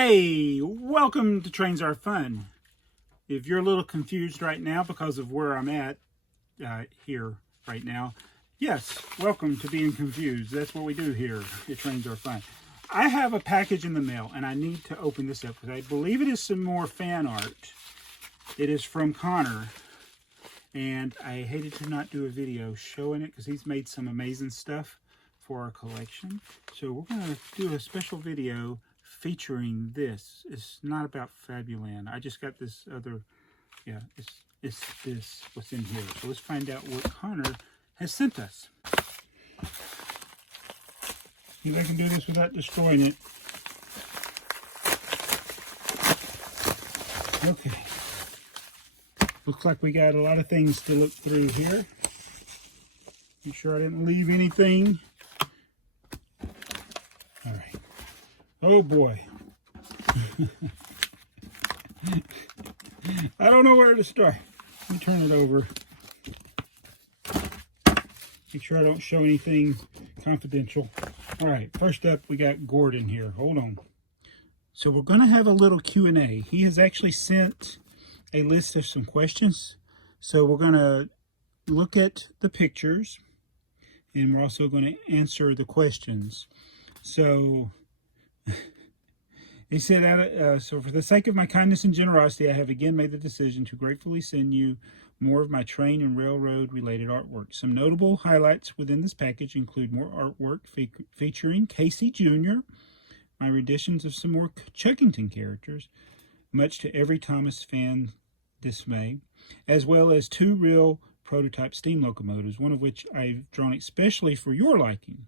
Hey, welcome to TrainWorld Fun. If you're a little confused right now because of where I'm at here right now, yes, welcome to being confused. That's what we do here at TrainWorld Fun. I have a package in the mail and I need to open this up because I believe it is some more fan art. It is from Connor and I hated to not do a video showing it because he's made some amazing stuff for our collection. So we're going to do a special video featuring this. It's not about Fabuland. I just got this other, yeah, it's this, what's in here. So let's find out what Connor has sent us. See if I can do this without destroying it. Okay. Looks like we got a lot of things to look through here. Make sure I didn't leave anything. All right. Oh boy. I don't know where to start. Let me turn it over. Make sure I don't show anything confidential. All right, first up we got Gordon here. Hold on. So we're going to have a little Q&A. He has actually sent a list of some questions. So we're going to look at the pictures and we're also going to answer the questions. So he said, so for the sake of my kindness and generosity, I have again made the decision to gratefully send you more of my train and railroad related artwork. Some notable highlights within this package include more artwork featuring Casey Jr., my renditions of some more Chuggington characters, much to every Thomas fan dismay, as well as 2 real prototype steam locomotives, one of which I've drawn especially for your liking.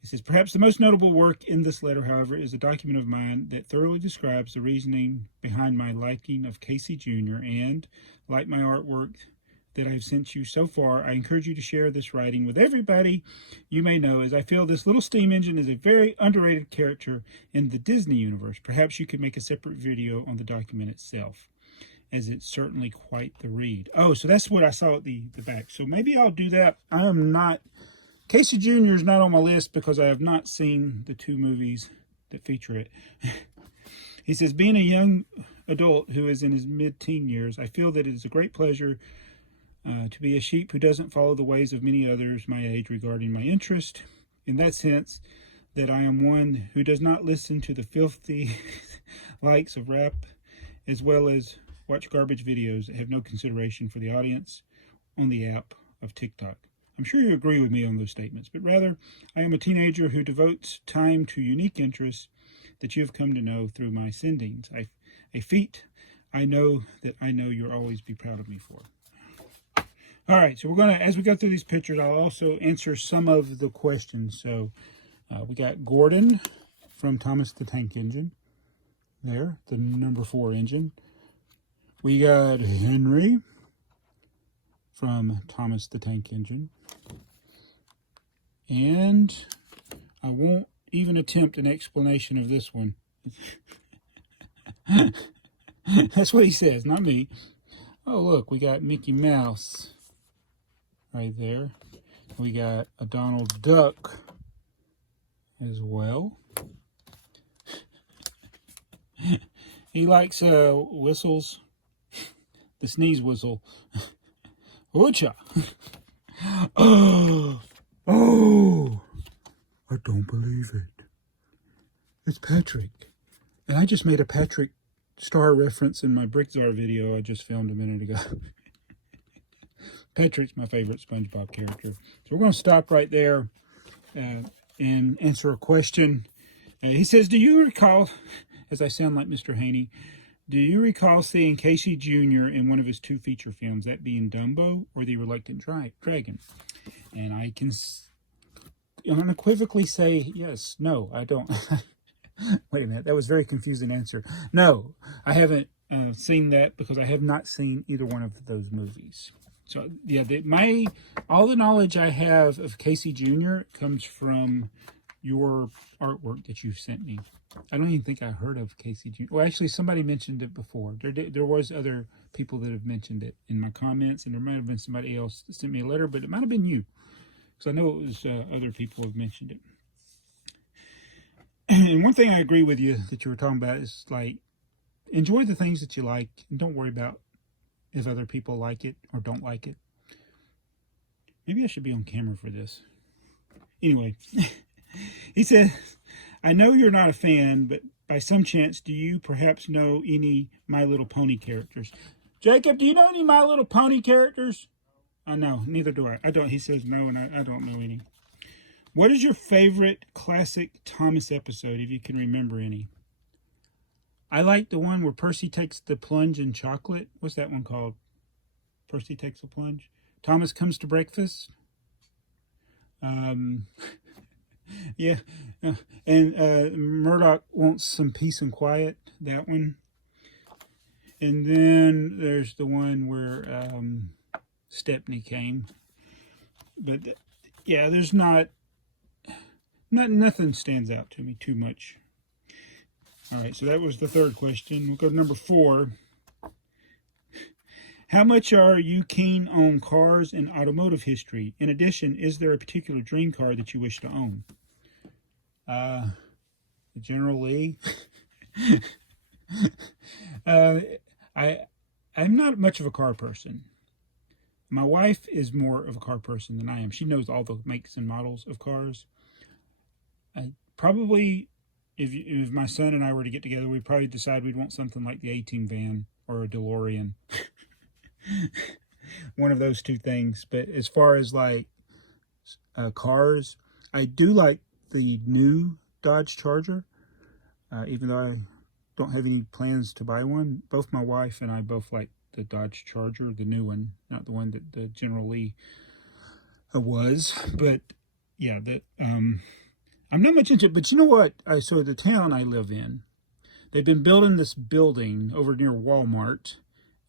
He says, perhaps the most notable work in this letter, however, is a document of mine that thoroughly describes the reasoning behind my liking of Casey Jr. and, like my artwork that I've sent you so far, I encourage you to share this writing with everybody you may know, as I feel this little steam engine is a very underrated character in the Disney universe. Perhaps you could make a separate video on the document itself, as it's certainly quite the read. Oh, so that's what I saw at the back. So maybe I'll do that. I am not... Casey Jr. is not on my list because I have not seen the 2 movies that feature it. He says, being a young adult who is in his mid-teen years, I feel that it is a great pleasure to be a sheep who doesn't follow the ways of many others my age regarding my interest. In that sense, that I am one who does not listen to the filthy likes of rap, as well as watch garbage videos that have no consideration for the audience on the app of TikTok. I'm sure you agree with me on those statements, but rather, I am a teenager who devotes time to unique interests that you have come to know through my sendings. A feat I know you'll always be proud of me for. All right, so we're going to, as we go through these pictures, I'll also answer some of the questions. So we got Gordon from Thomas the Tank Engine. There, the number 4 engine. We got Henry from Thomas the Tank Engine. And I won't even attempt an explanation of this one. That's what he says, not me. Oh, look, we got Mickey Mouse right there. We got a Donald Duck as well. He likes whistles. The sneeze whistle. Ocha! Oh! I don't believe it. It's Patrick. And I just made a Patrick Star reference in my BrickTsar video I just filmed a minute ago. Patrick's my favorite SpongeBob character. So we're going to stop right there and answer a question. He says, do you recall, as I sound like Mr. Haney, do you recall seeing Casey Jr. in one of his 2 feature films, that being Dumbo or The Reluctant Dragon? And I can unequivocally say, yes, no, I don't. Wait a minute, that was a very confusing answer. No, I haven't seen that because I have not seen either one of those movies. So, yeah, all the knowledge I have of Casey Jr. comes from your artwork that you've sent me. I don't even think I heard of Casey Jr. Well, actually, somebody mentioned it before. There was other people that have mentioned it in my comments, and there might have been somebody else that sent me a letter, but it might have been you. Because I know it was other people have mentioned it. And one thing I agree with you that you were talking about is like, enjoy the things that you like and don't worry about if other people like it or don't like it. Maybe I should be on camera for this. Anyway, he said, I know you're not a fan, but by some chance, do you perhaps know any My Little Pony characters? Jacob, do you know any My Little Pony characters? I know, neither do I. I don't. He says no, and I don't know any. What is your favorite classic Thomas episode, if you can remember any? I like the one where Percy takes the plunge in chocolate. What's that one called? Percy takes a plunge. Thomas comes to breakfast. Um, yeah, and Murdoch wants some peace and quiet. That one. And then there's the one where Stepney came. But yeah, there's nothing stands out to me too much. All right, so that was the third question. We'll go to number 4. How much are you keen on cars and automotive history? In addition, is there a particular dream car that you wish to own? The General Lee. I'm not much of a car person. My wife is more of a car person than I am. She knows all the makes and models of cars. I probably, if my son and I were to get together, we'd probably decide we'd want something like the A-Team van or a DeLorean. One of those two things. But as far as like cars, I do like the new Dodge Charger, even though I don't have any plans to buy one. Both my wife and I both like the Dodge Charger, the new one, not the one that the General Lee was. But yeah, I'm not much into it. But you know what? So the town I live in, they've been building this building over near Walmart,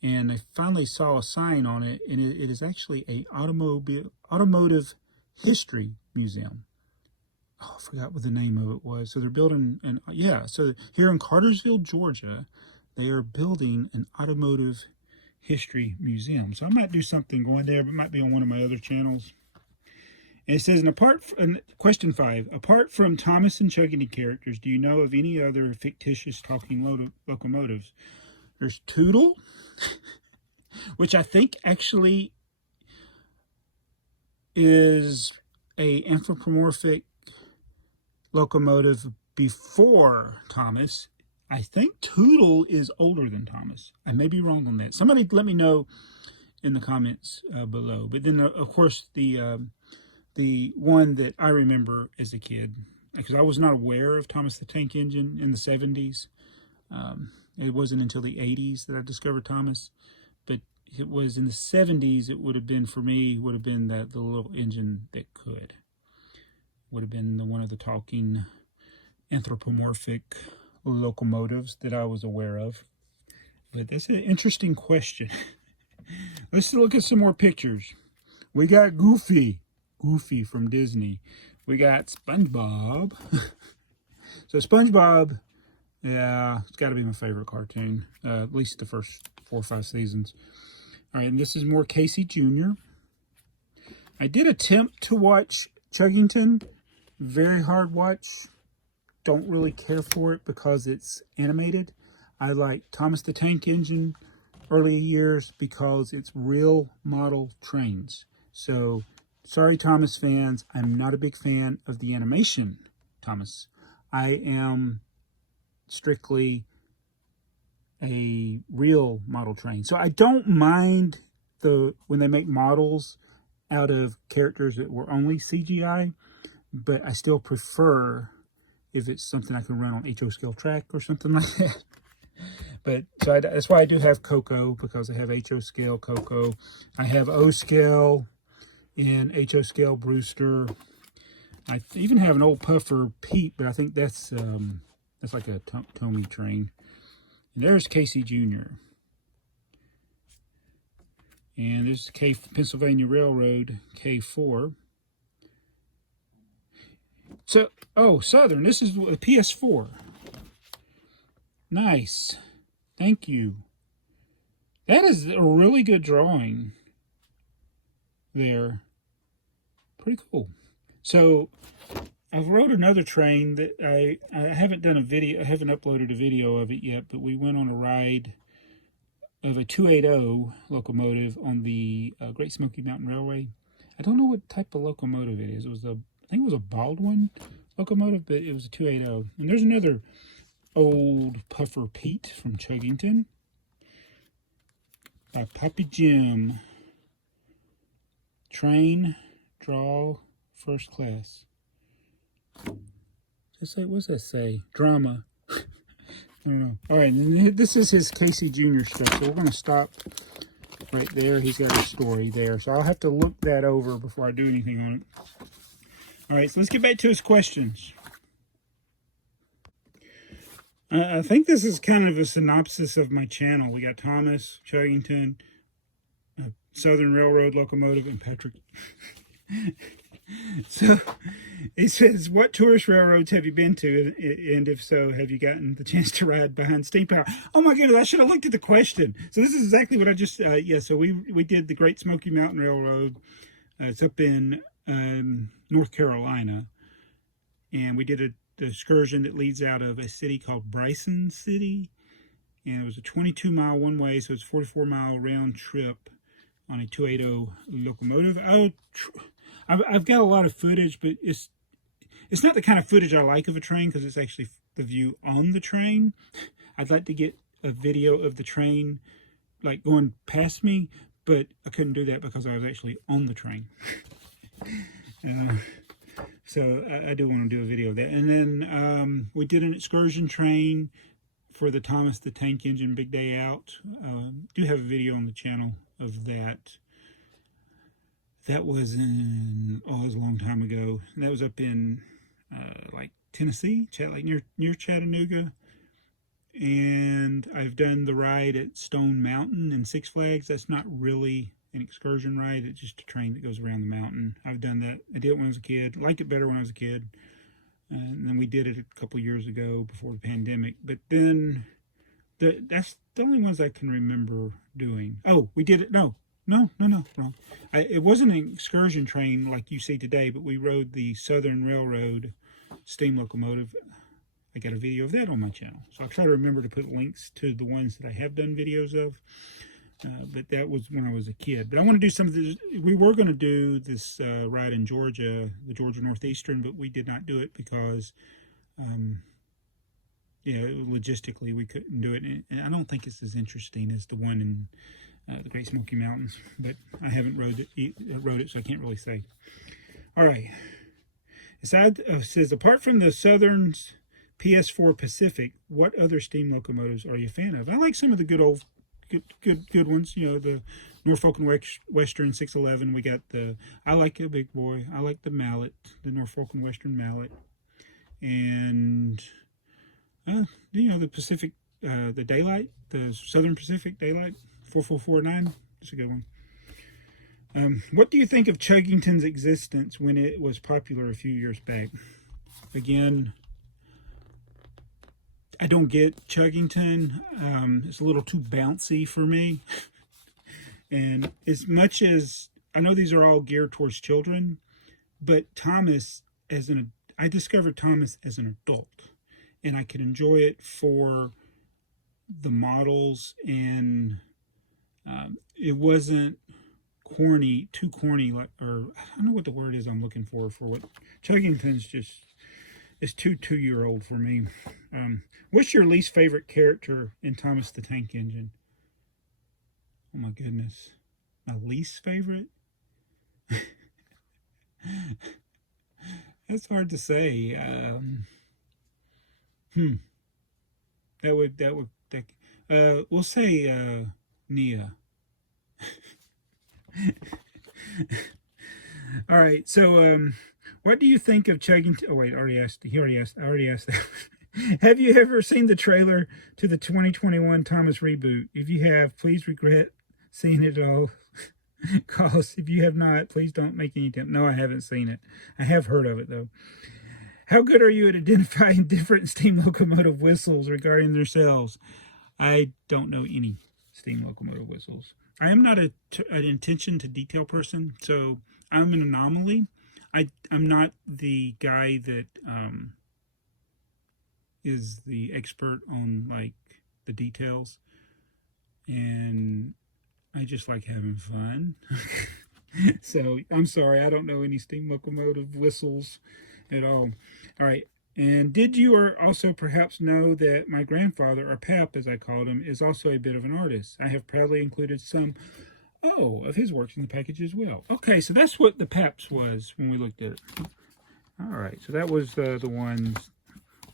and I finally saw a sign on it, and it is actually a automotive history museum. Oh, I forgot what the name of it was. So they're building so here in Cartersville, Georgia, they are building an automotive history museum. So I might do something going there, but it might be on one of my other channels. And it says, question 5, apart from Thomas and Chuggington characters, do you know of any other fictitious talking locomotives? There's Tootle, which I think actually is a anthropomorphic locomotive before Thomas. I think Tootle is older than Thomas. I may be wrong on that. Somebody let me know in the comments below. But then, of course, the one that I remember as a kid, because I was not aware of Thomas the Tank Engine in the 70s. It wasn't until the 80s that I discovered Thomas. But it was in the 70s, it would have been, for me, would have been the little engine that could. Would have been one of the talking anthropomorphic locomotives that I was aware of. But that's an interesting question. Let's look at some more pictures. We got Goofy from Disney. We got SpongeBob. So SpongeBob, yeah, it's got to be my favorite cartoon, at least the first 4 or 5 seasons. All right, and this is more Casey Jr. I did attempt to watch Chuggington. Very hard watch. Don't really care for it because it's animated. I like Thomas the Tank Engine early years because it's real model trains. So, sorry Thomas fans, I'm not a big fan of the animation, Thomas. I am strictly a real model train. So I don't mind when they make models out of characters that were only CGI, but I still prefer if it's something I can run on HO scale track or something like that. But so that's why I do have Coco, because I have HO scale Coco. I have O scale and HO scale Brewster. I even have an old puffer Pete, but I think that's like a Tommy train. And there's Casey Jr. And there's Pennsylvania Railroad K4. So, oh, Southern, this is a PS4. Nice. Thank you. That is a really good drawing there. Pretty cool. So, I've rode another train that I haven't done a video, I haven't uploaded a video of it yet, but we went on a ride of a 280 locomotive on the Great Smoky Mountain Railway. I don't know what type of locomotive it is. I think it was a Baldwin locomotive, but it was a 280. And there's another old Puffer Pete from Chuggington by Pappy Jim. Train, draw, first class. Just like, what's that say? Drama. I don't know. All right, and this is his Casey Jr. stuff. So we're going to stop right there. He's got a story there. So I'll have to look that over before I do anything on it. All right, so let's get back to his questions. I think this is kind of a synopsis of my channel. We got Thomas, Chuggington, Southern Railroad locomotive, and Patrick. So it says, what tourist railroads have you been to? And if so, have you gotten the chance to ride behind steam power? Oh my goodness, I should have looked at the question. So this is exactly what I just, so we did the Great Smoky Mountain Railroad. It's up in North Carolina. And we did an excursion that leads out of a city called Bryson City. And it was a 22-mile one-way, so it's a 44-mile round trip on a 280 locomotive. I've got a lot of footage, but it's not the kind of footage I like of a train because it's actually the view on the train. I'd like to get a video of the train like going past me, but I couldn't do that because I was actually on the train. So I do want to do a video of that. And then we did an excursion train for the Thomas the Tank Engine Big Day Out. Do have a video on the channel of that. That was it was a long time ago. That was up in like Tennessee, like near Chattanooga. And I've done the ride at Stone Mountain in Six Flags. That's not really an excursion ride. It's just a train that goes around the mountain. I've done that. I did it when I was a kid. Liked it better when I was a kid. And then we did it a couple years ago before the pandemic. But then that's the only ones I can remember doing. Oh, we did it. No, wrong. It wasn't an excursion train like you see today, but we rode the Southern Railroad steam locomotive. I got a video of that on my channel. So I'll try to remember to put links to the ones that I have done videos of. But that was when I was a kid. But I want to do some of this. We were going to do this ride in Georgia, the Georgia Northeastern, but we did not do it because, logistically we couldn't do it. And I don't think it's as interesting as the one in the Great Smoky Mountains. But I haven't rode it, so I can't really say. All right. It says, apart from the Southern's PS4 Pacific, what other steam locomotives are you a fan of? I like some of the good ones. You know, the Norfolk and Western 611. We got I like a big boy. I like the Mallet, the Norfolk and Western Mallet. And, the Pacific, the Daylight, the Southern Pacific Daylight, 4449. That's a good one. What do you think of Chuggington's existence when it was popular a few years back? Again, I don't get Chuggington. It's a little too bouncy for me. And as much as I know these are all geared towards children, but I discovered Thomas as an adult, and I could enjoy it for the models, and it wasn't too corny, or I don't know what the word is I'm looking for what Chuggington's just. It's too 2-year-old for me. What's your least favorite character in Thomas the Tank Engine? Oh my goodness. My least favorite? That's hard to say. We'll say Nia. All right, so what do you think of Chuggington? Oh wait, I already asked that. Have you ever seen the trailer to the 2021 Thomas reboot? If you have, please regret seeing it all. Cause if you have not, please don't make any attempt. No, I haven't seen it. I have heard of it though. How good are you at identifying different steam locomotive whistles regarding their cells? I don't know any steam locomotive whistles. I am not an attention to detail person, so I'm an anomaly. I'm not the guy that is the expert on like the details, and I just like having fun. So I'm sorry, I don't know any steam locomotive whistles at all. All right. And did you or also perhaps know that my grandfather, or Pap as I called him, is also a bit of an artist? I have proudly included some of his works in the package as well. Okay, so that's what the Paps was when we looked at it. All right, so that was the ones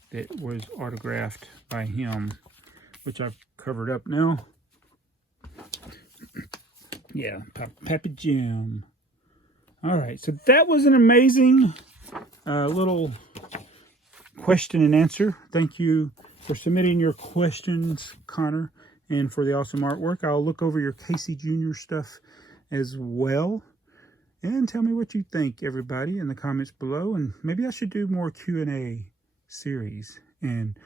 that was autographed by him, which I've covered up now. Yeah, Papa Jim. All right, so that was an amazing little question and answer. Thank you for submitting your questions, Connor, and for the awesome artwork. I'll look over your Casey Jr. stuff as well. And tell me what you think, everybody, in the comments below. And maybe I should do more Q&A series. And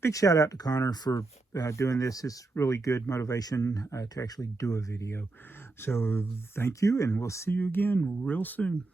big shout out to Connor for doing this. It's really good motivation to actually do a video. So thank you, and we'll see you again real soon.